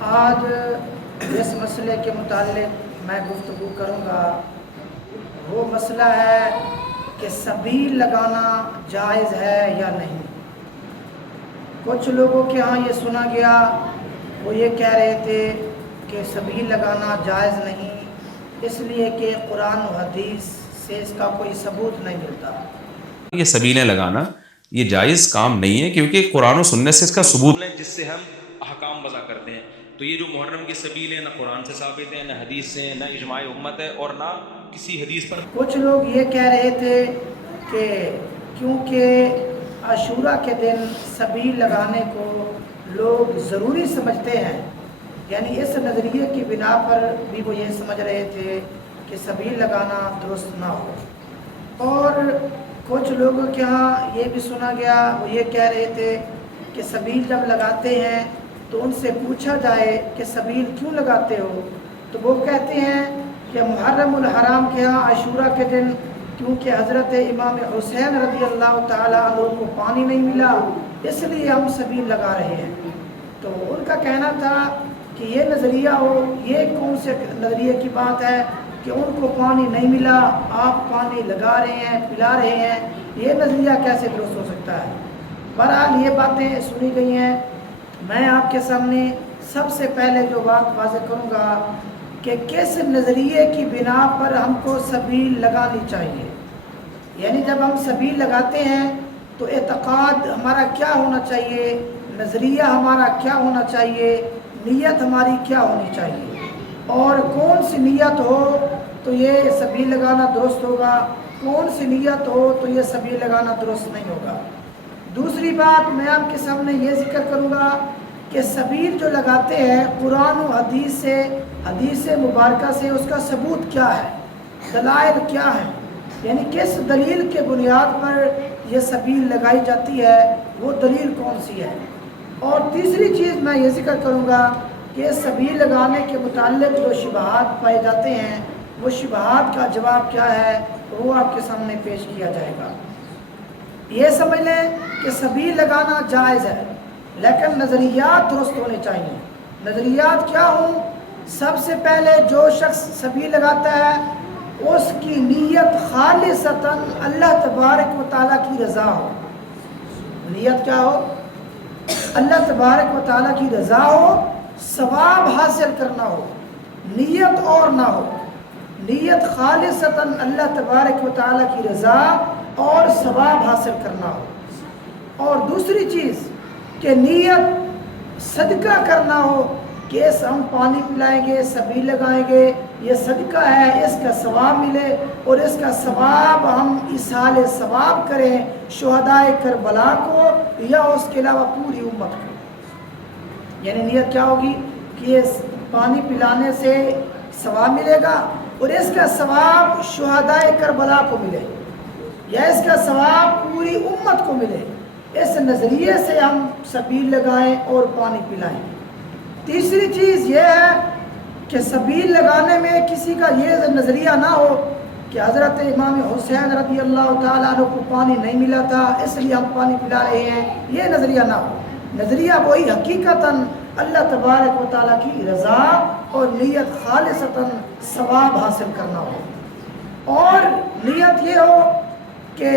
آج جس مسئلے کے متعلق میں گفتگو کروں گا وہ مسئلہ ہے کہ سبیل لگانا جائز ہے یا نہیں۔ کچھ لوگوں کے ہاں یہ سنا گیا، وہ یہ کہہ رہے تھے کہ سبیل لگانا جائز نہیں، اس لیے کہ قرآن و حدیث سے اس کا کوئی ثبوت نہیں ملتا۔ یہ سبیلیں لگانا یہ جائز کام نہیں ہے، کیونکہ قرآن و سنت سے اس کا ثبوت ہے جس سے ہم احکام وضع کرتے ہیں۔ تو یہ جو محرم کی سبیل ہے نہ قرآن سے ثابت ہے، نہ حدیث سے، نہ اجماع امت ہے، اور نہ کسی حدیث پر۔ کچھ لوگ یہ کہہ رہے تھے کہ کیونکہ عاشورہ کے دن سبیل لگانے کو لوگ ضروری سمجھتے ہیں، یعنی اس نظریے کی بنا پر بھی وہ یہ سمجھ رہے تھے کہ سبیل لگانا درست نہ ہو۔ اور کچھ لوگوں کے ہاں یہ بھی سنا گیا، وہ یہ کہہ رہے تھے کہ سبیل جب لگاتے ہیں تو ان سے پوچھا جائے کہ سبیل کیوں لگاتے ہو، تو وہ کہتے ہیں کہ محرم الحرام کے ہاں عاشورہ کے دن کیونکہ حضرت امام حسین رضی اللہ تعالیٰ عنہ کو پانی نہیں ملا، اس لیے ہم سبیل لگا رہے ہیں۔ تو ان کا کہنا تھا کہ یہ نظریہ ہو، یہ کون سے نظریے کی بات ہے کہ ان کو پانی نہیں ملا، آپ پانی لگا رہے ہیں، پلا رہے ہیں، یہ نظریہ کیسے درست ہو سکتا ہے؟ بہرحال یہ باتیں سنی گئی ہیں۔ میں آپ کے سامنے سب سے پہلے جو بات واضح کروں گا کہ کس نظریے کی بنا پر ہم کو سبیل لگانی چاہیے، یعنی جب ہم سبیل لگاتے ہیں تو اعتقاد ہمارا کیا ہونا چاہیے، نظریہ ہمارا کیا ہونا چاہیے، نیت ہماری کیا ہونی چاہیے، اور کون سی نیت ہو تو یہ سبیل لگانا درست ہوگا، کون سی نیت ہو تو یہ سبیل لگانا درست نہیں ہوگا۔ دوسری بات میں آپ کے سامنے یہ ذکر کروں گا کہ سبیل جو لگاتے ہیں قرآن و حدیث سے، حدیث مبارکہ سے اس کا ثبوت کیا ہے، دلائل کیا ہیں، یعنی کس دلیل کے بنیاد پر یہ سبیل لگائی جاتی ہے، وہ دلیل کون سی ہے۔ اور تیسری چیز میں یہ ذکر کروں گا کہ سبیل لگانے کے متعلق جو شبہات پائے جاتے ہیں وہ شبہات کا جواب کیا ہے، وہ آپ کے سامنے پیش کیا جائے گا۔ یہ سمجھ لیں کہ سبیل لگانا جائز ہے، لیکن نظریات درست ہونے چاہیے۔ نظریات کیا ہوں؟ سب سے پہلے جو شخص سبیل لگاتا ہے اس کی نیت خالصتاً اللہ تبارک و تعالیٰ کی رضا ہو۔ نیت کیا ہو؟ اللہ تبارک و تعالیٰ کی رضا ہو، ثواب حاصل کرنا ہو، نیت اور نہ ہو، نیت خالصتاً اللہ تبارک و تعالیٰ کی رضا اور ثواب حاصل کرنا ہو۔ اور دوسری چیز کہ نیت صدقہ کرنا ہو کہ اس ہم پانی پلائیں گے، سبیل لگائیں گے، یہ صدقہ ہے، اس کا ثواب ملے، اور اس کا ثواب ہم اصحال ثواب کریں شہدائے کربلا کو یا اس کے علاوہ پوری امت کو۔ یعنی نیت کیا ہوگی کہ یہ پانی پلانے سے ثواب ملے گا اور اس کا ثواب شہدائے کربلا کو ملے، یا اس کا ثواب پوری امت کو ملے۔ اس نظریے سے ہم سبیل لگائیں اور پانی پلائیں۔ تیسری چیز یہ ہے کہ سبیل لگانے میں کسی کا یہ نظریہ نہ ہو کہ حضرت امام حسین رضی اللہ تعالیٰ عنہ کو پانی نہیں ملا تھا اس لیے ہم پانی پلا رہے ہیں، یہ نظریہ نہ ہو۔ نظریہ وہی حقیقتاً اللہ تبارک و تعالیٰ کی رضا اور نیت خالصتاً ثواب حاصل کرنا ہو، اور نیت یہ ہو کہ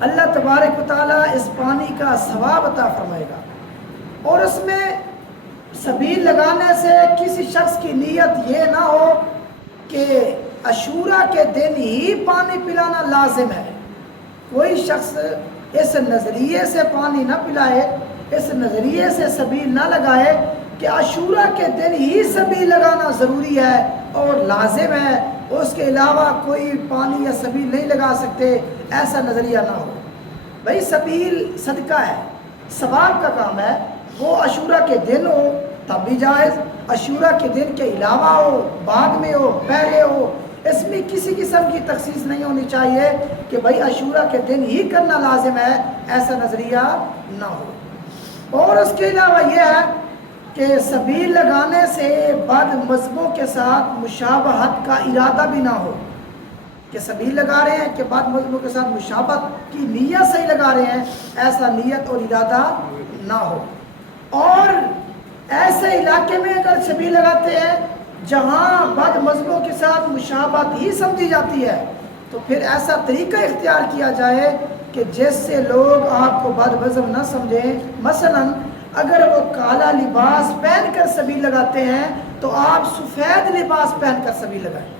اللہ تبارک و تعالیٰ اس پانی کا ثواب عطا فرمائے گا۔ اور اس میں سبیل لگانے سے کسی شخص کی نیت یہ نہ ہو کہ عاشورہ کے دن ہی پانی پلانا لازم ہے۔ کوئی شخص اس نظریے سے پانی نہ پلائے، اس نظریے سے سبیل نہ لگائے کہ عاشورہ کے دن ہی سبیل لگانا ضروری ہے اور لازم ہے، اس کے علاوہ کوئی پانی یا سبیل نہیں لگا سکتے، ایسا نظریہ نہ ہو۔ بھائی سبیل صدقہ ہے، ثواب کا کام ہے، وہ عاشورہ کے دن ہو تب بھی جائز، عاشورہ کے دن کے علاوہ ہو، بعد میں ہو، پہلے ہو، اس میں کسی قسم کی تخصیص نہیں ہونی چاہیے کہ بھائی عاشورہ کے دن ہی کرنا لازم ہے، ایسا نظریہ نہ ہو۔ اور اس کے علاوہ یہ ہے کہ سبیل لگانے سے بعد مذہبوں کے ساتھ مشابہت کا ارادہ بھی نہ ہو، کہ سبیل لگا رہے ہیں کہ بعد مذہبوں کے ساتھ مشابہت کی نیت سے ہی لگا رہے ہیں، ایسا نیت اور ارادہ نہ ہو۔ اور ایسے علاقے میں اگر چھبی لگاتے ہیں جہاں بد مذہبوں کے ساتھ مشابہت ہی سمجھی جاتی ہے تو پھر ایسا طریقہ اختیار کیا جائے کہ جس سے لوگ آپ کو بد مذہب نہ سمجھیں. مثلا اگر وہ کالا لباس پہن کر چھبی لگاتے ہیں تو آپ سفید لباس پہن کر چھبی لگائیں,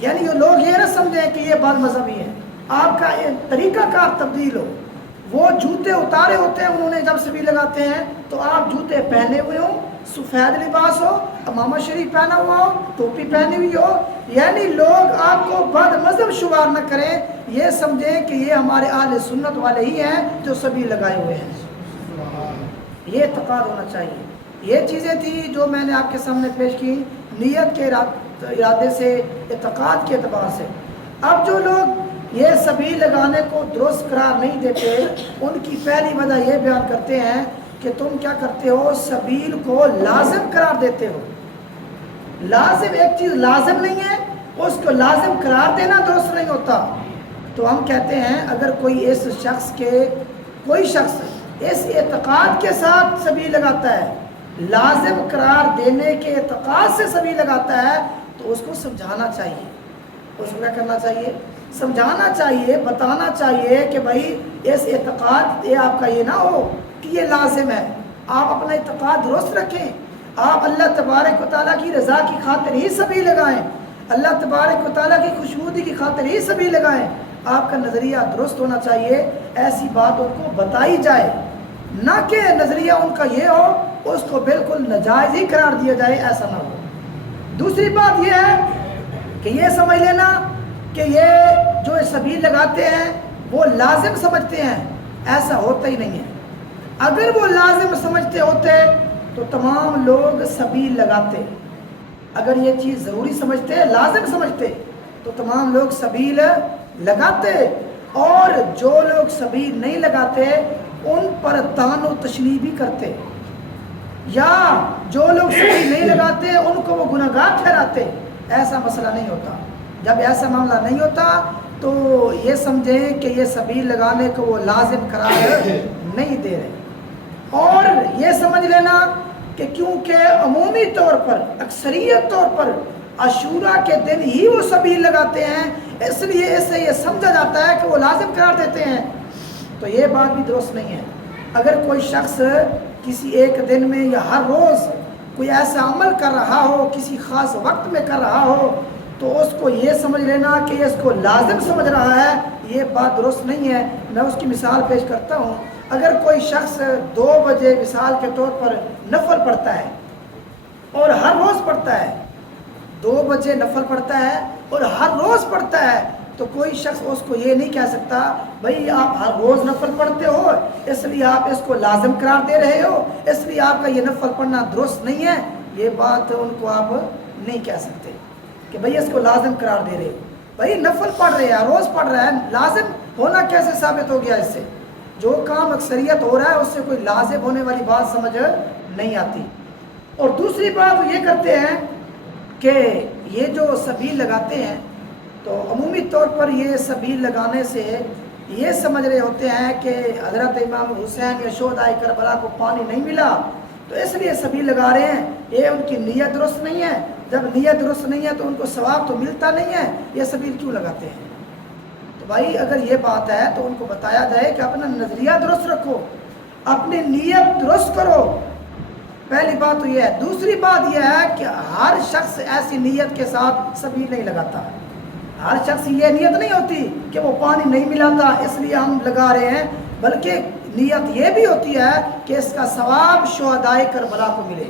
یعنی یہ لوگ یہ نہ سمجھیں کہ یہ بد مذہبی ہے, آپ کا طریقہ کار تبدیل ہو. وہ جوتے اتارے ہوتے ہیں انہوں نے جب چھبی لگاتے ہیں تو آپ جوتے پہنے ہوئے ہوں, سفید لباس ہو, امامہ شریف پہنا ہوا ہو, ٹوپی پہنی ہوئی ہو, یعنی لوگ آپ کو بد مذہب شمار نہ کریں, یہ سمجھیں کہ یہ ہمارے اہل سنت والے ہی ہیں جو چھبی لگائے ہوئے ہیں. یہ اعتقاد ہونا چاہیے. یہ چیزیں تھیں جو میں نے آپ کے سامنے پیش کی نیت کے ارادے سے, اعتقاد کے اعتبار سے. اب جو لوگ یہ چھبی لگانے کو درست قرار نہیں دیتے ان کی پہلی وجہ یہ بیان کرتے ہیں کہ تم کیا کرتے ہو, سبیل کو لازم قرار دیتے ہو. لازم ایک چیز لازم نہیں ہے, اس کو لازم قرار دینا درست نہیں ہوتا. تو ہم کہتے ہیں اگر کوئی شخص اس اعتقاد کے ساتھ چھبی لگاتا ہے, لازم قرار دینے کے اعتقاد سے چھبی لگاتا ہے, تو اس کو سمجھانا چاہیے. اس کو کیا کرنا چاہیے؟ سمجھانا چاہیے, بتانا چاہیے کہ بھائی اس اعتقاد یہ آپ کا یہ نہ ہو کہ یہ لازم ہے. آپ اپنا اعتقاد درست رکھیں, آپ اللہ تبارک و تعالیٰ کی رضا کی خاطر ہی چھبی لگائیں, اللہ تبارک و تعالیٰ کی خوشنودی کی خاطر ہی چھبی لگائیں. آپ کا نظریہ درست ہونا چاہیے, ایسی بات ان کو بتائی جائے, نہ کہ نظریہ ان کا یہ ہو اس کو بالکل ناجائز ہی قرار دیا جائے, ایسا نہ ہو. دوسری بات یہ ہے کہ یہ سمجھ لینا کہ یہ جو چھبی لگاتے ہیں وہ لازم سمجھتے ہیں, ایسا ہوتا ہی نہیں ہے. اگر وہ لازم سمجھتے ہوتے تو تمام لوگ چھبی لگاتے. اگر یہ چیز ضروری سمجھتے, لازم سمجھتے, تو تمام لوگ چھبی لگاتے. اور جو لوگ چھبی نہیں لگاتے ان پر طعن و تشنیع بھی کرتے, یا جو لوگ چھبی نہیں لگاتے ان کو وہ گناہگار ٹھہراتے. ایسا مسئلہ نہیں ہوتا. جب ایسا معاملہ نہیں ہوتا تو یہ سمجھیں کہ یہ چھبی لگانے کو وہ لازم قرار نہیں دے رہے. اور یہ سمجھ لینا کہ کیونکہ عمومی طور پر, اکثریت طور پر عاشورہ کے دن ہی وہ چھبی لگاتے ہیں, اس لیے اس سے یہ سمجھا جاتا ہے کہ وہ لازم قرار دیتے ہیں. تو یہ بات بھی درست نہیں ہے. اگر کوئی شخص کسی ایک دن میں یا ہر روز کوئی ایسا عمل کر رہا ہو, کسی خاص وقت میں کر رہا ہو, تو اس کو یہ سمجھ لینا کہ اس کو لازم سمجھ رہا ہے, یہ بات درست نہیں ہے. میں اس کی مثال پیش کرتا ہوں. اگر کوئی شخص 2 بجے مثال کے طور پر نفل پڑھتا ہے اور ہر روز پڑھتا ہے, 2 بجے نفل پڑھتا ہے اور ہر روز پڑھتا ہے, تو کوئی شخص اس کو یہ نہیں کہہ سکتا بھائی آپ ہر روز نفل پڑھتے ہو اس لیے آپ اس کو لازم قرار دے رہے ہو, اس لیے آپ کا یہ نفل پڑھنا درست نہیں ہے. یہ بات ان کو آپ نہیں کہہ سکتے کہ بھئی اس کو لازم قرار دے رہے ہو. بھئی نفل پڑھ رہے ہیں, روز پڑھ رہا ہے, لازم ہونا کیسے ثابت ہو گیا؟ اس سے جو کام اکثریت ہو رہا ہے اس سے کوئی لازم ہونے والی بات سمجھ نہیں آتی. اور دوسری بات یہ کرتے ہیں کہ یہ جو چھبی لگاتے ہیں تو عمومی طور پر یہ چھبی لگانے سے یہ سمجھ رہے ہوتے ہیں کہ حضرت امام حسین یا شہدائے کربلا کو پانی نہیں ملا تو اس لیے چھبی لگا رہے ہیں. یہ ان کی نیت درست نہیں ہے. جب نیت درست نہیں ہے تو ان کو ثواب تو ملتا نہیں ہے, یہ چھبی کیوں لگاتے ہیں؟ تو بھائی اگر یہ بات ہے تو ان کو بتایا جائے کہ اپنا نظریہ درست رکھو, اپنی نیت درست کرو. پہلی بات تو یہ ہے. دوسری بات یہ ہے کہ ہر شخص ایسی نیت کے ساتھ چھبی نہیں لگاتا. ہر شخص یہ نیت نہیں ہوتی کہ وہ پانی نہیں ملاتا اس لیے ہم لگا رہے ہیں, بلکہ نیت یہ بھی ہوتی ہے کہ اس کا ثواب شہدائے کربلا کو ملے.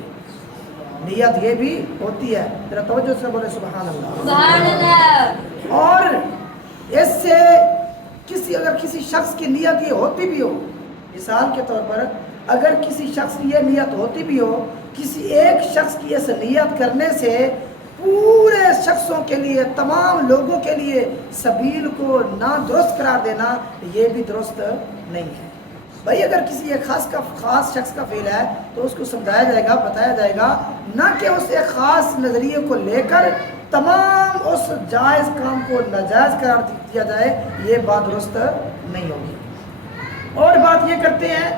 نیت یہ بھی ہوتی ہے. ذرا توجہ سے بولے سبحان اللہ. سبحان اللہ. اور اس سے اگر کسی شخص کی نیت یہ ہوتی بھی ہو, مثال کے طور پر اگر کسی شخص کی یہ نیت ہوتی بھی ہو, کسی ایک شخص کی اس نیت کرنے سے پورے شخصوں کے لیے, تمام لوگوں کے لیے سبیل کو نہ درست قرار دینا یہ بھی درست نہیں ہے. بھائی اگر کسی ایک خاص شخص کا فعل ہے تو اس کو سمجھایا جائے گا, بتایا جائے گا, نہ کہ اس ایک خاص نظریے کو لے کر تمام اس جائز کام کو ناجائز قرار دیا جائے, یہ بات درست نہیں ہوگی. اور بات یہ کرتے ہیں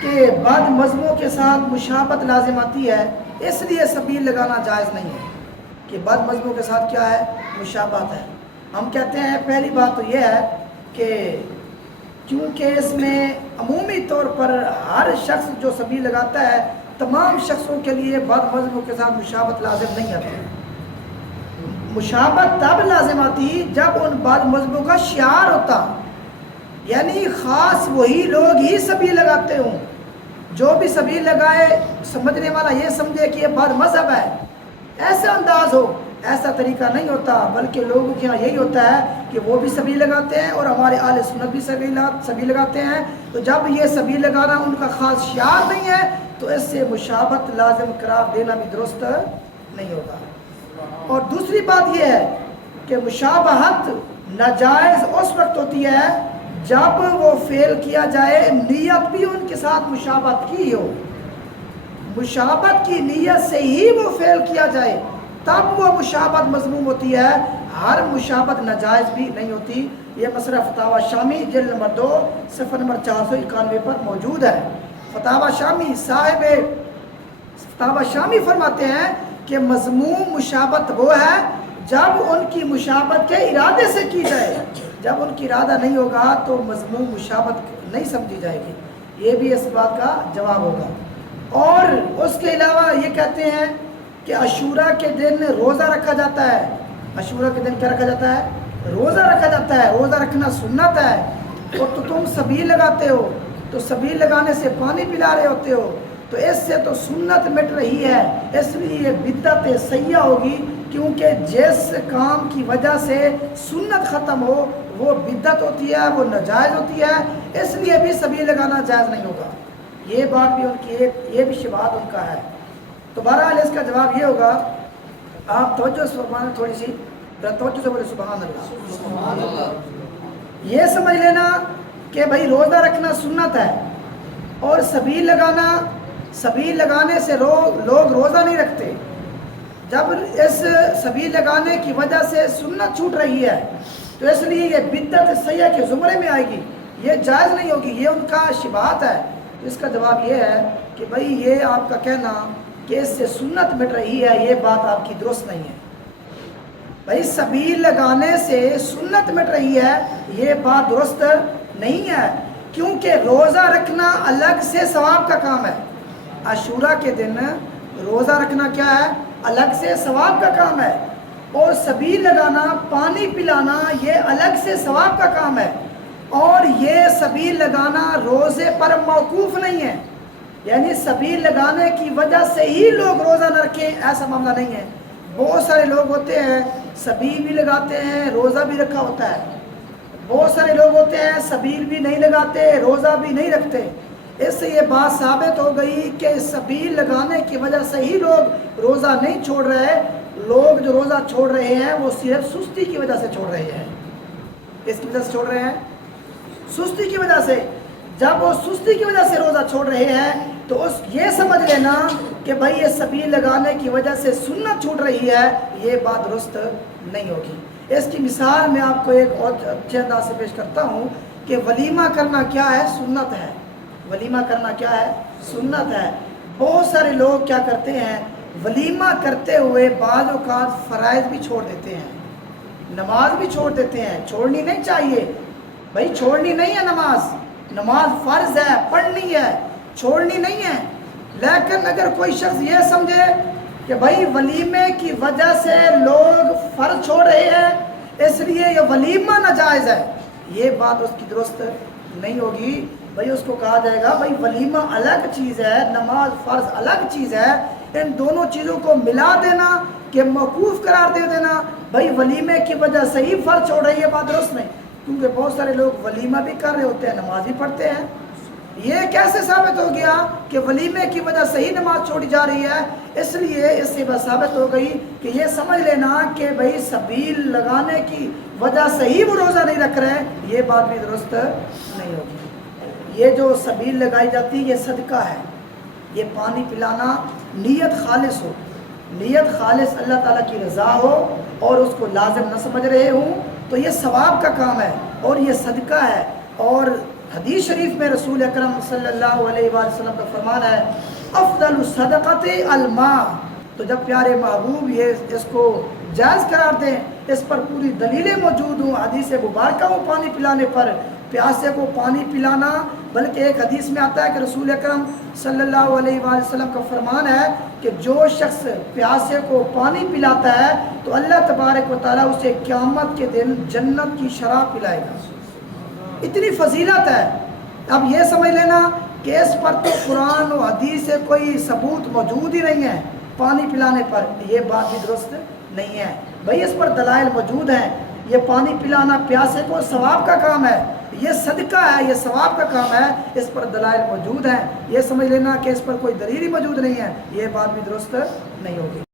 کہ بعد مذہبوں کے ساتھ مشابہت لازم آتی ہے، اس لیے سبیل لگانا جائز نہیں ہے کہ بعد مذہبوں کے ساتھ کیا ہے، مشابہت ہے۔ ہم کہتے ہیں پہلی بات تو یہ ہے کہ کیونکہ اس میں عمومی طور پر ہر شخص جو سبیل لگاتا ہے تمام شخصوں کے لیے بعد مذہبوں کے ساتھ مشابہت لازم نہیں آتی۔ مشابہت تب لازم آتی جب ان بعد مذہبوں کا شعار ہوتا، یعنی خاص وہی لوگ ہی سبیل لگاتے ہوں، جو بھی سبیل لگائے سمجھنے والا یہ سمجھے کہ یہ بعد مذہب ہے، ایسا انداز ہو۔ ایسا طریقہ نہیں ہوتا، بلکہ لوگوں کے یہاں یہی ہوتا ہے کہ وہ بھی سبیل لگاتے ہیں اور ہمارے اہل سنت بھی سبیل لگاتے ہیں، تو جب یہ سبیل لگانا ان کا خاص شعار نہیں ہے تو اس سے مشابہت لازم قرار دینا بھی درست نہیں ہوگا۔ اور دوسری بات یہ ہے کہ مشابہت ناجائز اس وقت ہوتی ہے جب وہ فعل کیا جائے نیت بھی ان کے ساتھ مشابہت کی ہو، مشابہت کی نیت سے ہی وہ فعل کیا جائے تب وہ مشابہت مذموم ہوتی ہے، ہر مشابہت ناجائز بھی نہیں ہوتی۔ یہ مسئلہ فتاوی شامی جلد نمبر 2 صفحہ نمبر 491 پر موجود ہے۔ فتاوی شامی صاحب فتاوی شامی فرماتے ہیں کہ مذموم مشابہت وہ ہے جب ان کی مشابہت کے ارادے سے کی جائے، جب ان کی ارادہ نہیں ہوگا تو مذموم مشابہت نہیں سمجھی جائے گی، یہ بھی اس بات کا جواب ہوگا۔ اور اس کے علاوہ یہ کہتے ہیں کہ عاشوراء کے دن روزہ رکھا جاتا ہے، عاشوراء کے دن کیا رکھا جاتا ہے، روزہ رکھا جاتا ہے، روزہ رکھنا سنت ہے، اور تو تم سبیل لگاتے ہو، تو سبیل لگانے سے پانی پلا رہے ہوتے ہو، تو اس سے تو سنت مٹ رہی ہے، اس لیے یہ بدعت سیئہ ہوگی، کیونکہ جس کام کی وجہ سے سنت ختم ہو وہ بدعت ہوتی ہے، وہ ناجائز ہوتی ہے، اس لیے بھی سبیل لگانا جائز نہیں ہوگا۔ یہ بات بھی ان کی یہ بھی شبہات ان کا ہے۔ تو بہرحال اس کا جواب یہ ہوگا، آپ توجہ سے فرمائیں، تھوڑی سی توجہ سے بولے سبحان اللہ۔ یہ سمجھ لینا کہ بھائی روزہ رکھنا سنت ہے اور سبیل لگانے سے لوگ روزہ نہیں رکھتے، جب اس سبیل لگانے کی وجہ سے سنت چھوٹ رہی ہے تو اس لیے یہ بدعت سیئہ کے زمرے میں آئے گی، یہ جائز نہیں ہوگی، یہ ان کا شبہات ہے۔ تو اس کا جواب یہ ہے کہ بھائی یہ آپ کا کہنا کہ اس سے سنت مٹ رہی ہے، یہ بات آپ کی درست نہیں ہے۔ بھائی سبیل لگانے سے سنت مٹ رہی ہے، یہ بات درست نہیں ہے، کیونکہ روزہ رکھنا الگ سے ثواب کا کام ہے۔ عاشوراء کے دن روزہ رکھنا کیا ہے، الگ سے ثواب کا کام ہے، اور سبیل لگانا، پانی پلانا، یہ الگ سے ثواب کا کام ہے، اور یہ سبیل لگانا روزے پر موقوف نہیں ہے، یعنی سبیل لگانے کی وجہ سے ہی لوگ روزہ نہ رکھیں، ایسا معاملہ نہیں ہے۔ بہت سارے لوگ ہوتے ہیں سبیل بھی لگاتے ہیں، روزہ بھی رکھا ہوتا ہے، بہت سارے لوگ ہوتے ہیں سبیل بھی نہیں لگاتے، روزہ بھی نہیں رکھتے۔ اس سے یہ بات ثابت ہو گئی کہ سبیل لگانے کی وجہ سے ہی لوگ روزہ نہیں چھوڑ رہے، لوگ جو روزہ چھوڑ رہے ہیں وہ صرف سستی کی وجہ سے چھوڑ رہے ہیں۔ اس کی وجہ سے چھوڑ رہے ہیں، سستی کی وجہ سے۔ جب وہ سستی کی وجہ سے روزہ چھوڑ رہے ہیں تو یہ سمجھ لینا کہ بھائی یہ سبیل لگانے کی وجہ سے سنت چھوٹ رہی ہے، یہ بات درست نہیں ہوگی۔ اس کی مثال میں آپ کو ایک اور اچھے انداز سے پیش کرتا ہوں کہ ولیمہ کرنا کیا ہے، سنت ہے۔ ولیمہ کرنا کیا ہے، سنت ہے۔ بہت سارے لوگ کیا کرتے ہیں، ولیمہ کرتے ہوئے بعض اوقات فرائض بھی چھوڑ دیتے ہیں، نماز بھی چھوڑ دیتے ہیں۔ چھوڑنی نہیں چاہیے بھائی، چھوڑنی نہیں ہے نماز فرض ہے، پڑھنی ہے، چھوڑنی نہیں ہے۔ لیکن اگر کوئی شخص یہ سمجھے کہ بھائی ولیمے کی وجہ سے لوگ فرض چھوڑ رہے ہیں اس لیے یہ ولیمہ ناجائز ہے، یہ بات اس کی درست نہیں ہوگی۔ بھائی اس کو کہا جائے گا بھائی ولیمہ الگ چیز ہے، نماز فرض الگ چیز ہے، ان دونوں چیزوں کو ملا دینا کہ موقوف قرار دے دینا بھائی ولیمے کی وجہ سے ہی فرض چھوڑ رہی ہے، بات درست نہیں، کیونکہ بہت سارے لوگ ولیمہ بھی کر رہے ہوتے ہیں، نماز بھی پڑھتے ہیں۔ یہ کیسے ثابت ہو گیا کہ ولیمے کی وجہ سے ہی نماز چھوڑی جا رہی ہے؟ اس لیے اس سے بات ثابت ہو گئی کہ یہ سمجھ لینا کہ بھائی سبیل لگانے کی وجہ سے ہی وہ روزہ نہیں رکھ رہے، یہ بات بھی درست نہیں ہوگی۔ یہ جو سبیل لگائی جاتی ہے یہ صدقہ ہے، یہ پانی پلانا نیت خالص ہو، نیت خالص اللہ تعالیٰ کی رضا ہو اور اس کو لازم نہ سمجھ رہے ہوں تو یہ ثواب کا کام ہے اور یہ صدقہ ہے، اور حدیث شریف میں رسول اکرم صلی اللہ علیہ وآلہ وسلم کا فرمان ہے افضل الصدقۃ الماء. تو جب پیارے محبوب یہ اس کو جائز قرار دیں، اس پر پوری دلیلیں موجود ہوں، حدیث مبارکہ ہوں پانی پلانے پر، پیاسے کو پانی پلانا، بلکہ ایک حدیث میں آتا ہے کہ رسول اکرم صلی اللہ علیہ وآلہ وسلم کا فرمان ہے کہ جو شخص پیاسے کو پانی پلاتا ہے تو اللہ تبارک و تعالیٰ اسے قیامت کے دن جنت کی شراب پلائے گا. اتنی فضیلت ہے. اب یہ سمجھ لینا کہ اس پر تو قرآن و حدیث سے کوئی ثبوت موجود ہی نہیں ہے پانی پلانے پر، یہ بات بھی درست نہیں ہے. بھئی اس پر دلائل موجود ہیں. یہ پانی پلانا پیاسے کو ثواب کا کام ہے، یہ صدقہ ہے، یہ ثواب کا کام ہے، اس پر دلائل موجود ہیں. یہ سمجھ لینا کہ اس پر کوئی دلیل ہی موجود نہیں ہے، یہ بات بھی درست نہیں ہوگی.